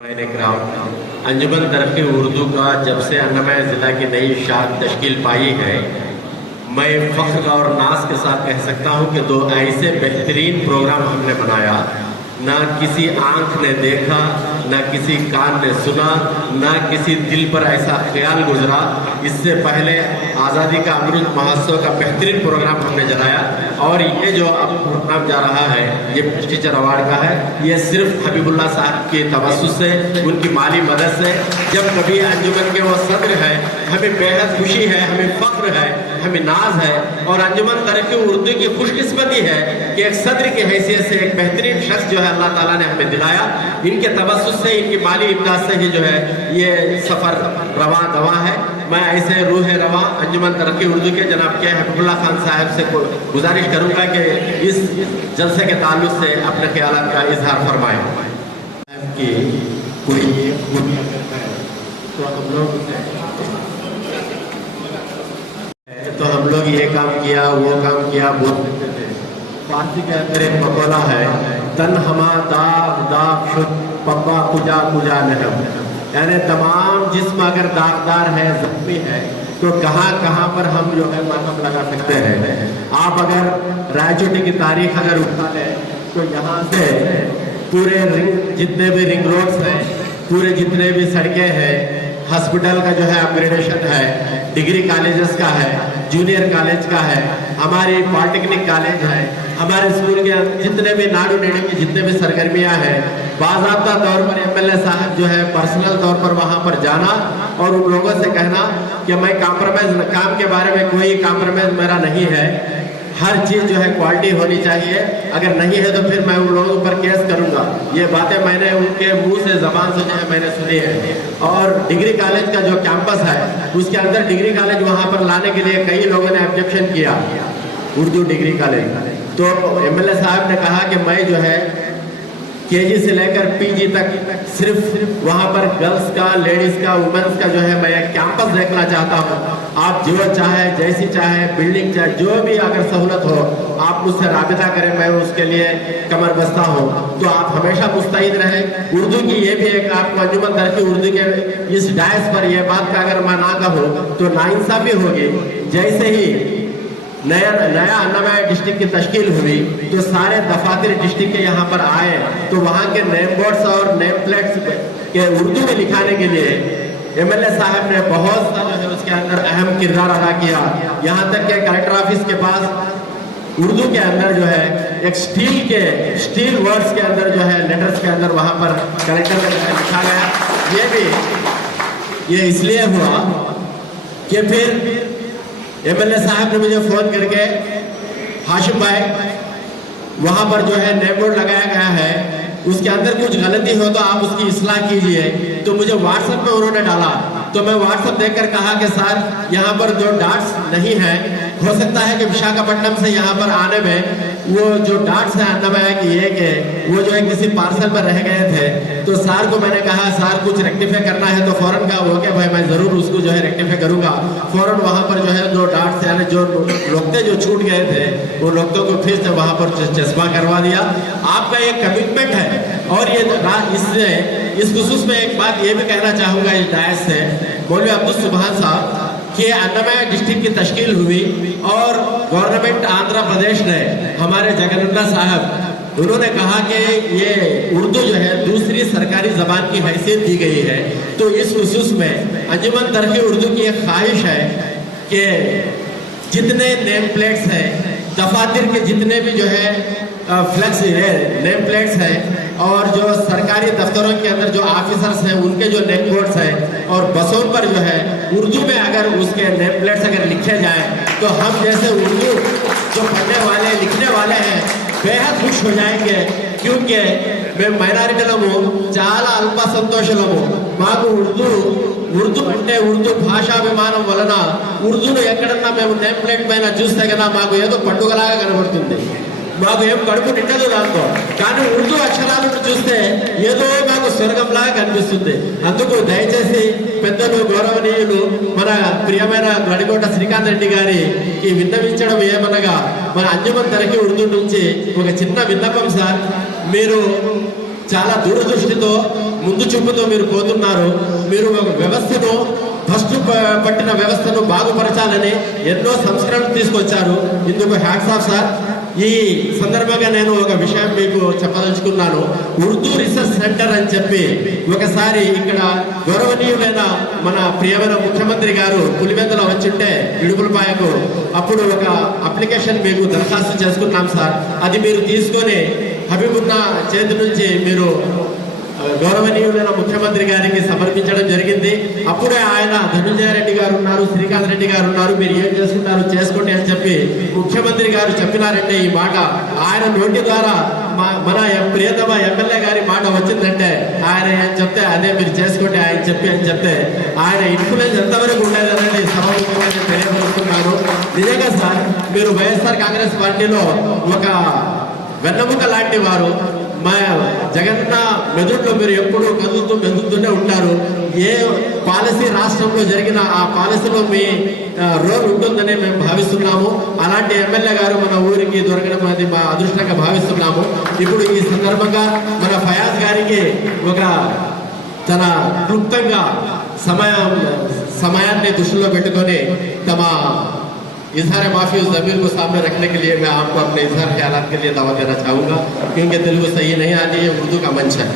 अंजुमन तरक्की उर्दू का जब से अन्नमय ज़िला की नई शाख तश्कील पाई है, मैं फ़ख्र और नाज के साथ कह सकता हूं कि दो ऐसे बेहतरीन प्रोग्राम हमने बनाया, ना किसी आंख ने देखा, ना किसी कान ने सुना, ना किसी दिल पर ऐसा ख्याल गुजरा। इससे पहले आज़ादी का अमृत महोत्सव का बेहतरीन प्रोग्राम हमने चलाया और ये जो अब प्रोग्राम जा रहा है, ये टीचर अवार्ड का है। ये सिर्फ हबीबुल्लाह साहब के तवज्जुह से, उनकी माली मदद से। जब कभी अंजुमन के वो सदर है, हमें बेहद खुशी है, हमें फ़ख्र है, हमें नाज है और अंजुमन तरक्की उर्दू की खुशकिस्मती है कि एक सदर की हैसियत से एक बेहतरीन शख्स जो है अल्लाह ताला ने हमें दिलाया। इनके तवज्जुह से, इनकी माली इमदाद से ही जो है ये सफ़र रवा दवा है। मैं ऐसे रूह रवा अंजुमन तरक्की उर्दू के जनाब के हबीबुल्लाह खान साहब से गुजारिश करूंगा कि इस जलसे के ताल्लुक से अपने ख्यालात का इजहार फरमाएं। कि कोई तो हम लोग ये काम किया, वो काम किया बोलते थे। फारसी के अंदर एक मकौला है, तन हमा दाग दाग शुद पब्बा कुजा कुजा नहम, यानी तमाम जिस्म अगर दागदार है, जख्मी है, तो कहाँ कहाँ पर हम जो है मरहम लगा सकते हैं। आप अगर रायचोटी की तारीख अगर उठा लें तो यहाँ से पूरे जितने भी रिंग रोड्स हैं, पूरे जितने भी सड़कें हैं, हॉस्पिटल का जो है अपग्रेडेशन है, डिग्री कॉलेजेस का है, जूनियर कॉलेज का है, हमारी पॉलिटेक्निक कॉलेज है, हमारे स्कूल के जितने भी नाडू नेडू की जितने भी सरगर्मियां हैं, बाज़ाब्ता तौर पर एमएलए साहब जो है पर्सनल तौर पर वहां पर जाना और उन लोगों से कहना कि मैं कॉम्प्रोमाइज काम के बारे में कोई कॉम्प्रोमाइज मेरा नहीं है, हर चीज़ जो है क्वालिटी होनी चाहिए, अगर नहीं है तो फिर मैं उन लोगों पर केस करूंगा। ये बातें मैंने उनके मुंह से ज़बान से जो है मैंने सुनी है। और डिग्री कॉलेज का जो कैंपस है उसके अंदर डिग्री कॉलेज वहां पर लाने के लिए कई लोगों ने ऑब्जेक्शन किया, उर्दू डिग्री कॉलेज। तो एमएलए साहब ने कहा कि मैं जो है केजी से लेकर पीजी तक सिर्फ वहां पर गर्ल्स का, लेडीज का, वुमेन्स का जो है मैं एक कैंपस देखना चाहता हूँ। आप जो चाहे, जैसी चाहे बिल्डिंग चाहे, जो भी अगर सहूलत हो आप मुझसे राबिता करें, मैं उसके लिए कमर बस्ता हूँ। तो आप हमेशा मुस्तैद रहें। उर्दू की ये भी एक आपको अंजुमन तरक्की उर्दू के इस डायस पर यह बात का अगर मैं ना कहूँ तो नाइंसाफी होगी। जैसे ही नया अन्नमय डिस्ट्रिक्ट की तश्कील हुई तो सारे दफातर डिस्ट्रिक्ट के यहाँ पर आए, तो वहाँ के नेम बोर्ड्स और नेम प्लेट्स के उर्दू में लिखाने के लिए एमएलए साहब ने बहुत सा जो है उसके अंदर अहम किरदार अदा किया। यहाँ तक कि कलेक्टर ऑफिस के पास उर्दू के अंदर जो है एक स्टील वर्ड्स के अंदर जो है लेटर्स के अंदर वहाँ पर कलेक्टर में लिखा गया। ये इसलिए हुआ कि फिर एमएलए साहब ने मुझे फोन करके, हाशिम भाई वहां पर जो है नेम बोर्ड लगाया गया है, उसके अंदर कुछ गलती हो तो आप उसकी इस्लाह कीजिए। तो मुझे व्हाट्सएप में उन्होंने डाला, तो मैं व्हाट्सएप देखकर कहा कि सर यहाँ पर जो डॉट्स नहीं है, हो सकता है कि विशाखापट्टनम से यहाँ पर आने में वो जो डॉट्स है अन्नमय की एक है, वो जो है किसी पार्सल पर रह गए थे। तो सर को मैंने कहा सर कुछ रेक्टिफाई करना है, तो फौरन कहा हो गया भाई मैं जरूर उसको जो है रेक्टिफाई करूंगा। फौरन वहां पर जो है जो डॉट्स यानी जो लोगते जो छूट गए थे वो लोगों को फिर से वहां पर चश्मा करवा दिया। आपका एक कमिटमेंट है। और ये इससे इस खुसूस में एक बात ये भी कहना चाहूंगा इस डायस से, मौलवी अब्दुल सुभान साहब कि अन्नमय डिस्ट्रिक्ट की तश्कील हुई और गवर्नमेंट आंध्र प्रदेश ने हमारे जगन्नाथ साहब उन्होंने कहा कि ये उर्दू जो है दूसरी सरकारी जबान की हैसियत दी गई है। तो इस खुसूस में अंजुमन तरक्की उर्दू की एक ख्वाहिश है कि जितने नेम प्लेट्स हैं, दफातर के जितने भी जो है फ्लेक्स है, नेम प्लेट्स हैं, और जो सरकारी दफ्तरों के अंदर जो ऑफिसर्स हैं उनके जो नेम बोर्ड्स हैं, और बसों पर जो है उर्दू में अगर उसके नेम प्लेट्स अगर लिखे जाएं तो हम जैसे उर्दू जो पढ़ने वाले लिखने वाले हैं बेहद खुश हो जाएंगे। क्योंकि मैं మైనారిటీలము చాలా అల్ప సంతోషులము। మాకు ఉర్దూ అంటే ఉర్దూ భాషాభిమానం వలన ఉర్దూను ఎక్కడన్నా మేము నేమ్ ప్లేట్ పైన చూస్తే కదా మాకు ఏదో పండుగలాగా కనబడుతుంది, మాకు ఏం కడుపు నిండదు దాంతో। కానీ ఉర్దూ అక్షరాలను చూస్తే ఏదో మాకు స్వర్గంలాగా కనిపిస్తుంది। అందుకు దయచేసి పెద్దలు గౌరవనీయులు మన ప్రియమైన గడికోట శ్రీకాంత్ రెడ్డి గారికి విన్నవించడం ఏమనగా, మన అంజుమన్ తరక్కి ఉర్దూ నుంచి ఒక చిన్న విన్నపం సార్, మీరు చాలా దూరదృష్టితో ముందు చూపుతో మీరు పోతున్నారు. మీరు ఒక వ్యవస్థను ఫస్ట్ పట్టిన వ్యవస్థను బాగుపరచాలని ఎన్నో సంస్కరణలు తీసుకొచ్చారు. ఇందుకు హ్యాట్స్ ఆఫ్ సార్. ఈ సందర్భంగా నేను ఒక విషయం మీకు చెప్పదలుచుకున్నాను. ఉర్దూ రీసెర్చ్ సెంటర్ అని చెప్పి ఒకసారి ఇక్కడ గౌరవనీయులైన మన ప్రియమైన ముఖ్యమంత్రి గారు పులివెందుల వచ్చింటే ఇడుపులపాయకు అప్పుడు ఒక అప్లికేషన్ మీకు దరఖాస్తు చేసుకున్నాం సార్. అది మీరు తీసుకొని హబీబున్నా చేతి నుంచి మీరు గౌరవనీయులైన ముఖ్యమంత్రి గారికి సమర్పించడం జరిగింది. అప్పుడే ఆయన ధనుంజయ రెడ్డి గారు ఉన్నారు, శ్రీకాంత్ రెడ్డి గారు ఉన్నారు, మీరు ఏం చేసుకుంటారు చేసుకోండి అని చెప్పి ముఖ్యమంత్రి గారు చెప్పినారంటే ఈ మాట ఆయన నోటి ద్వారా మన ప్రియతమ ఎమ్మెల్యే గారి మాట వచ్చిందంటే ఆయన ఏం చెప్తే అదే మీరు చేసుకోండి ఆయన చెప్పి అని చెప్తే ఆయన ఇన్ఫ్లుయెన్స్ ఎంతవరకు ఉండేదనేది సభాముఖంగా నేను తెలియపరుస్తున్నాను. నిజంగా సార్ మీరు వైఎస్ఆర్ కాంగ్రెస్ పార్టీలో ఒక వెన్నముక లాంటి వారు. మా జగన్న మెదడులో మీరు ఎప్పుడూ మెదులుతూనే ఉంటారు. ఏ పాలసీ రాష్ట్రంలో జరిగిన ఆ పాలసీలో మీ రోల్ ఉంటుందని మేము భావిస్తున్నాము. అలాంటి ఎమ్మెల్యే గారు మన ఊరికి దొరకడం అనేది మా అదృష్టంగా భావిస్తున్నాము. ఇప్పుడు ఈ సందర్భంగా మన ఫయాజ్ గారికి ఒక తన క్లుప్తంగా సమయాన్ని దృష్టిలో పెట్టుకొని తమ इजहार माफी उस ज़मीर को सामने रखने के लिए मैं आपको अपने इजहार ख्यालात के लिए दावत देना चाहूँगा, क्योंकि तेलुगु सही नहीं आती है, उर्दू का मंच है।